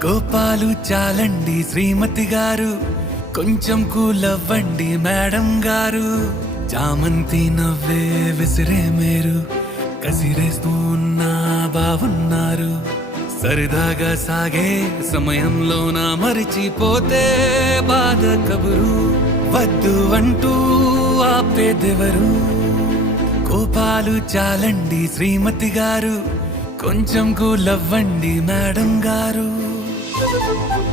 కోపాలు చాలండి శ్రీమతి గారు, కొంచెం కూలవ్వండి మేడం గారు. చామంతి నవ్వే విసిరే మేరు, కసిరేస్తూ ఉన్నా బావున్నారు. సరదాగా సాగే సమయంలోన మరిచిపోతే బాధ కబురు. వద్దు అంటూ ఆపేదెవరు? కోపాలు చాలండి శ్రీమతి గారు, కొంచెం కూలవ్వండి మేడం గారు.